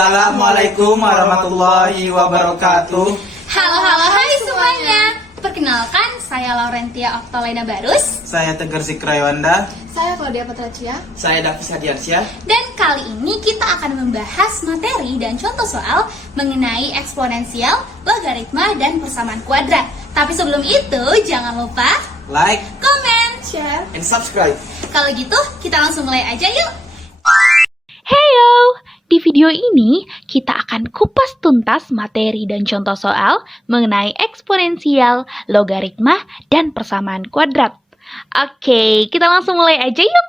Assalamualaikum warahmatullahi wabarakatuh. Halo, hai semuanya. Perkenalkan, saya Laurentia Oktolena Barus. Saya Tegar Zikrayawanda. Saya Claudia Petracia. Saya Davis Hadiansyah. Dan kali ini kita akan membahas materi dan contoh soal mengenai eksponensial, logaritma, dan persamaan kuadrat. Tapi sebelum itu, jangan lupa Like, komen, Share. and subscribe. Kalau gitu, kita langsung mulai aja yuk. Heyo! Di video ini, kita akan kupas tuntas materi dan contoh soal mengenai eksponensial, logaritma, dan persamaan kuadrat. Oke, kita langsung mulai aja yuk!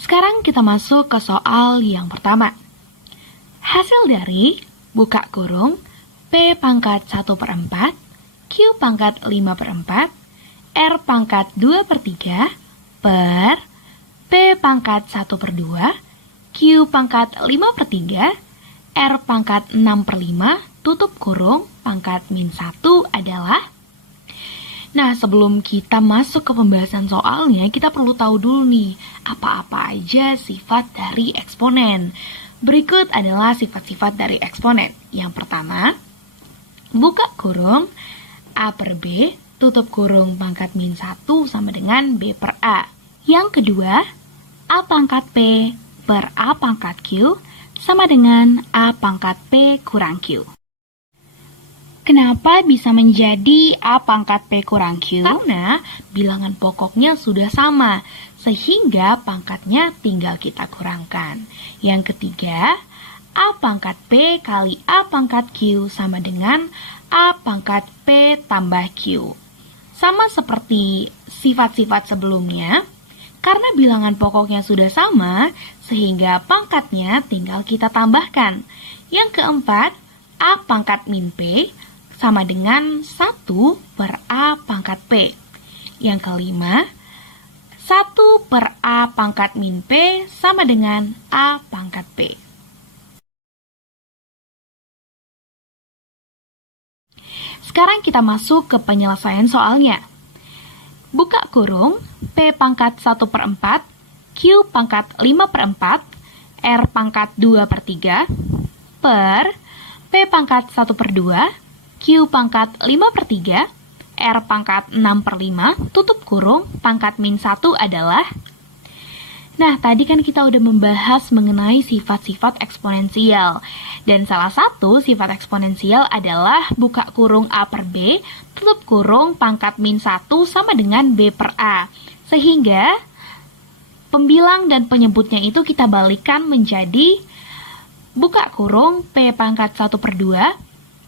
Sekarang kita masuk ke soal yang pertama. Hasil dari buka kurung P pangkat 1/4, Q pangkat 5/4, R pangkat 2/3, per P pangkat 1/2, Q pangkat 5/3, R pangkat 6/5, tutup kurung, pangkat min 1 adalah. Nah, sebelum kita masuk ke pembahasan soalnya, kita perlu tahu dulu nih, apa-apa aja sifat dari eksponen. Berikut adalah sifat-sifat dari eksponen. Yang pertama, buka kurung, A per B, tutup kurung pangkat min 1 sama dengan B per A. Yang kedua, A pangkat P per A pangkat Q sama dengan A pangkat P kurang Q. Kenapa bisa menjadi A pangkat P kurang Q? Karena bilangan pokoknya sudah sama, sehingga pangkatnya tinggal kita kurangkan. Yang ketiga, A pangkat P kali A pangkat Q sama dengan A pangkat P tambah Q. Sama seperti sifat-sifat sebelumnya, karena bilangan pokoknya sudah sama, sehingga pangkatnya tinggal kita tambahkan. Yang keempat, A pangkat min P sama dengan 1 per A pangkat P. Yang kelima, 1 per A pangkat min P sama dengan A pangkat P. Sekarang kita masuk ke penyelesaian soalnya. Buka kurung, P pangkat 1/4, Q pangkat 5/4, R pangkat 2/3, per P pangkat 1/2, Q pangkat 5/3, R pangkat 6/5, tutup kurung, pangkat min 1 adalah. Nah, tadi kan kita udah membahas mengenai sifat-sifat eksponensial. Dan salah satu sifat eksponensial adalah buka kurung A per B, tutup kurung pangkat min 1 sama dengan B per A. Sehingga pembilang dan penyebutnya itu kita balikan menjadi buka kurung P pangkat 1/2,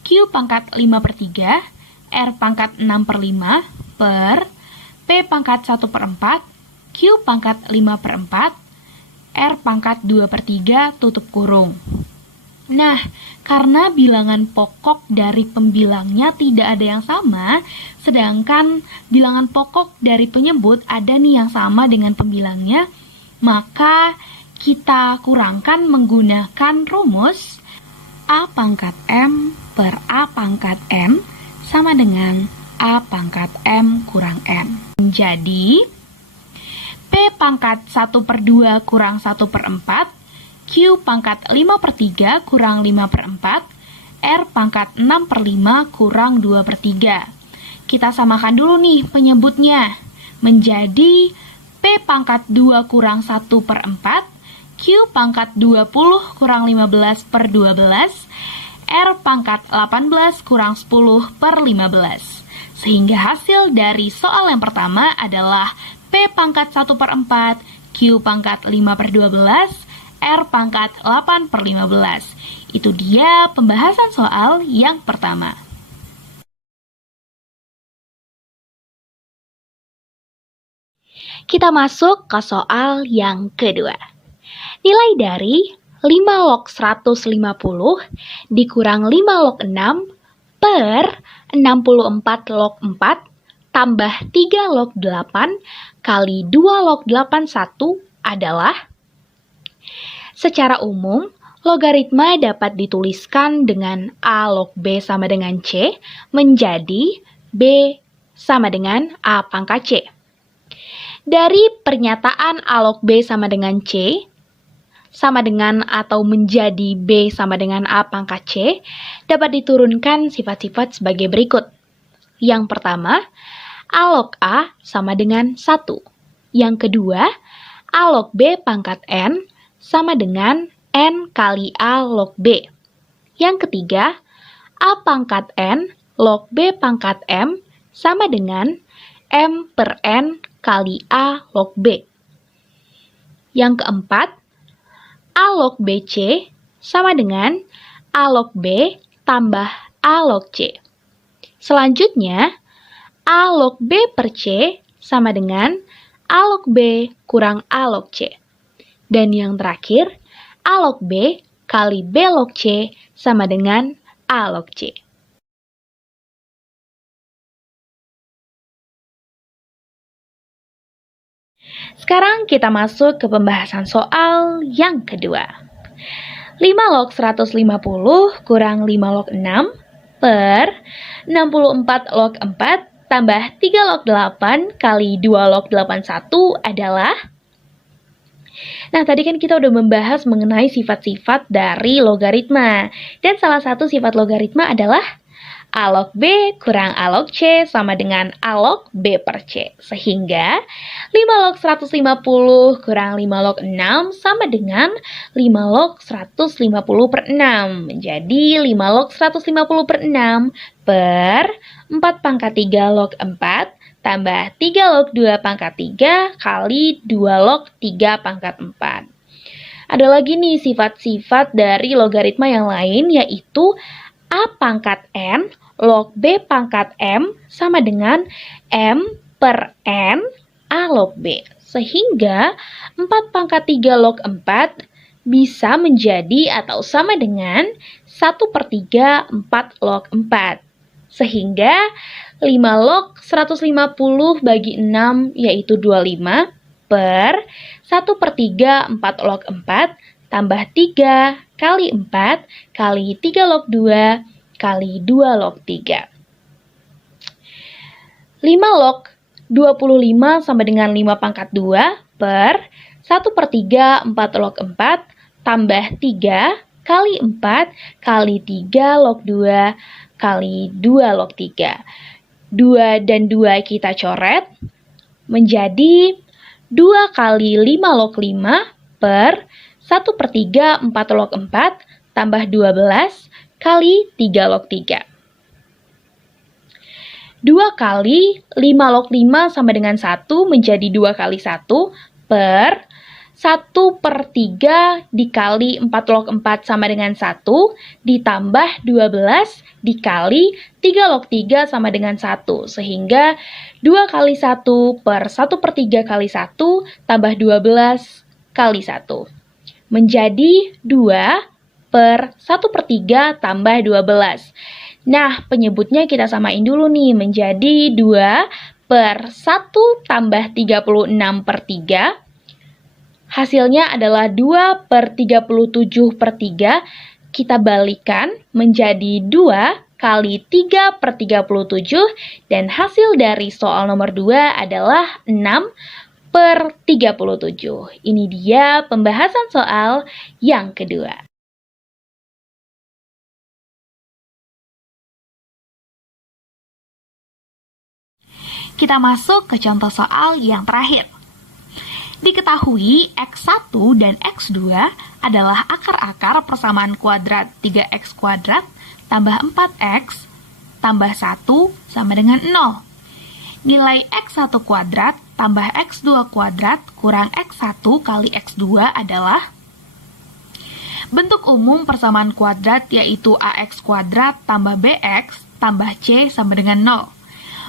Q pangkat 5/3, R pangkat 6/5, per P pangkat 1/4, Q pangkat 5/4, R pangkat 2/3, tutup kurung. Nah, karena bilangan pokok dari pembilangnya tidak ada yang sama, sedangkan bilangan pokok dari penyebut ada nih yang sama dengan pembilangnya, maka kita kurangkan menggunakan rumus A pangkat M per A pangkat M sama dengan A pangkat M kurang M. Jadi, P pangkat 1/2 kurang 1/4, Q pangkat 5/3 kurang 5/4, R pangkat 6/5 kurang 2/3. Kita samakan dulu nih penyebutnya, menjadi P pangkat 2 kurang 1/4, Q pangkat 20 kurang 15/12, R pangkat 18 kurang 10/15. Sehingga hasil dari soal yang pertama adalah P pangkat 1/4, Q pangkat 5/12, R pangkat 8/15. Itu dia pembahasan soal yang pertama. Kita masuk ke soal yang kedua. Nilai dari 5 log 150 dikurang 5 log 6 per 64 log 4 tambah 3 log 8 kali 2 log 81 adalah. Secara umum, logaritma dapat dituliskan dengan A log B sama dengan C menjadi B sama dengan A pangkat C. Dari pernyataan A log B sama dengan C, sama dengan atau menjadi B sama dengan A pangkat C dapat diturunkan sifat-sifat sebagai berikut. Yang pertama, A log A sama dengan 1. Yang kedua, A log B pangkat N sama dengan N kali A log B. Yang ketiga, A pangkat N log B pangkat M sama dengan M per N kali A log B. Yang keempat, A log BC sama dengan A log B tambah A log C. Selanjutnya, A log B per C sama dengan A log B kurang A log C. Dan yang terakhir, A log B kali B log C sama dengan A log C. Sekarang kita masuk ke pembahasan soal yang kedua. 5 log 150 kurang 5 log 6 per 64 log 4 tambah 3 log 8 kali 2 log 81 adalah... Nah, tadi kan kita udah membahas mengenai sifat-sifat dari logaritma. Dan salah satu sifat logaritma adalah A log B kurang A log C sama dengan A log B per C. Sehingga 5 log 150 kurang 5 log 6 sama dengan 5 log 150 per 6. Menjadi 5 log 150 per 6 per 4 pangkat 3 log 4 tambah 3 log 2 pangkat 3 kali 2 log 3 pangkat 4. Ada lagi nih sifat-sifat dari logaritma yang lain, yaitu A pangkat N log B pangkat M sama dengan M per N A log B. Sehingga 4 pangkat 3 log 4 bisa menjadi atau sama dengan 1 per 3 4 log 4. Sehingga 5 log 150 bagi 6 yaitu 25 per 1 per 3 4 log 4 tambah 3 kali 4 kali 3 log 2 kali 2 log 3. 5 log 25 sama dengan 5 pangkat 2 per 1 per 3 4 log 4 tambah 3 kali 4 kali 3 log 2 kali 2 log 3. 2 dan 2 kita coret menjadi 2 kali 5 log 5 per 1 per 3 4 log 4 tambah 12 kali 3 log 3. 2 kali 5 log 5 sama dengan 1 menjadi 2 kali 1 per 1 per 3 dikali 4 log 4 sama dengan 1 ditambah 12 dikali 3 log 3 sama dengan 1. Sehingga 2 kali 1 per 1 per 3 kali 1 tambah 12 kali 1. Menjadi 2 per 1 per 3 tambah 12. Nah, penyebutnya kita samain dulu nih, menjadi 2 per 1 tambah 36 per 3. Hasilnya adalah 2 per 37 per 3. Kita balikan menjadi 2 kali 3 per 37. Dan hasil dari soal nomor 2 adalah 6 per 37. Ini dia pembahasan soal yang kedua. Kita masuk ke contoh soal yang terakhir. Diketahui X1 dan X2 adalah akar-akar persamaan kuadrat 3X kuadrat tambah 4X tambah 1 sama dengan 0. Nilai X1 kuadrat tambah X2 kuadrat kurang X1 kali X2 adalah bentuk umum persamaan kuadrat yaitu AX kuadrat tambah BX tambah C sama dengan 0.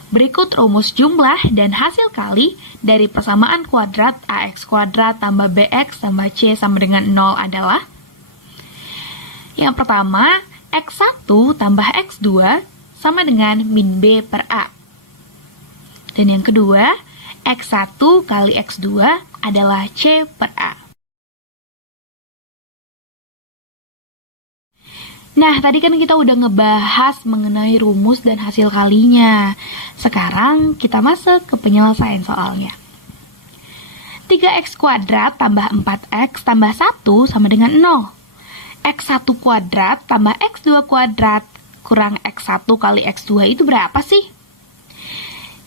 Berikut rumus jumlah dan hasil kali dari persamaan kuadrat AX kuadrat tambah BX tambah C sama dengan 0 adalah: yang pertama, X1 tambah X2 sama dengan min B per A. Dan yang kedua, X1 kali X2 adalah C per A. Nah, tadi kan kita udah ngebahas mengenai rumus dan hasil kalinya. Sekarang kita masuk ke penyelesaian soalnya. 3x kuadrat tambah 4x tambah 1 sama dengan 0. X1 kuadrat tambah X2 kuadrat kurang X1 kali X2 itu berapa sih?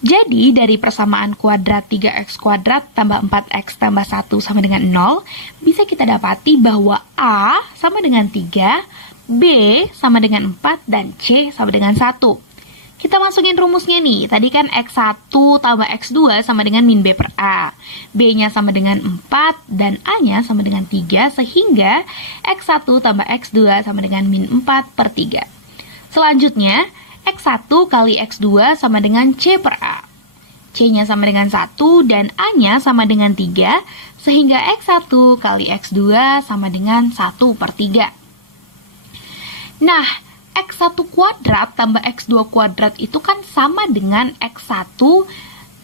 Jadi, dari persamaan kuadrat 3x kuadrat tambah 4x tambah 1 sama dengan 0, bisa kita dapati bahwa A sama dengan 3, B sama dengan 4, dan C sama dengan 1. Kita masukin rumusnya nih. Tadi kan X1 tambah X2 sama dengan min B per A. B-nya sama dengan 4 dan A-nya sama dengan 3, sehingga X1 tambah X2 sama dengan min 4 per 3. Selanjutnya, X1 kali X2 sama dengan C per A. C-nya sama dengan 1 dan A-nya sama dengan 3, sehingga X1 kali X2 sama dengan 1 per 3. Nah, X1 kuadrat tambah X2 kuadrat itu kan sama dengan X1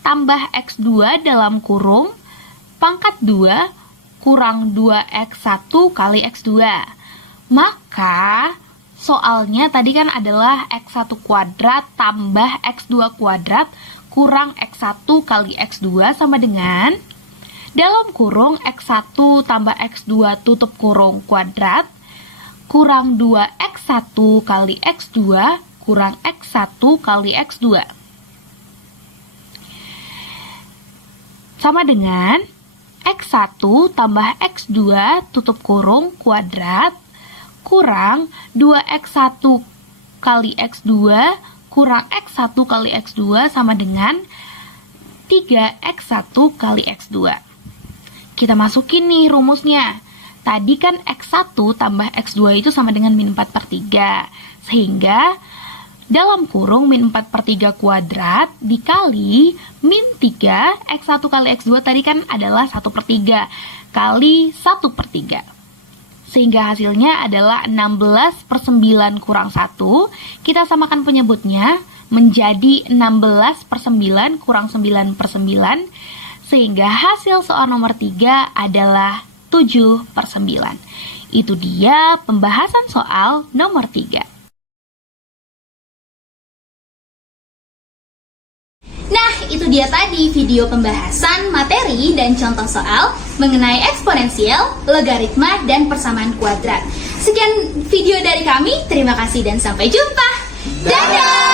tambah X2 dalam kurung pangkat 2 kurang 2X1 kali X2. Maka, soalnya tadi kan adalah X1 kuadrat tambah X2 kuadrat kurang X1 kali X2 sama dengan dalam kurung X1 tambah X2 tutup kurung kuadrat kurang 2X1 kali X2 kurang X1 kali X2. Sama dengan X1 tambah X2 tutup kurung kuadrat kurang 2X1 kali X2 kurang X1 kali X2 sama dengan 3X1 kali X2. Kita masukin nih rumusnya. Tadi kan X1 tambah X2 itu sama dengan min 4 per 3. Sehingga dalam kurung min 4 per 3 kuadrat dikali min 3 X1 kali X2 tadi kan adalah 1 per 3 kali 1 per 3. Sehingga hasilnya adalah 16 per 9 kurang 1. Kita samakan penyebutnya menjadi 16 per 9 kurang 9 per 9. Sehingga hasil soal nomor 3 adalah 7 per 9. Itu dia pembahasan soal nomor 3. Nah, itu dia tadi video pembahasan materi dan contoh soal mengenai eksponensial, logaritma, dan persamaan kuadrat. Sekian video dari kami, terima kasih dan sampai jumpa. Dadah!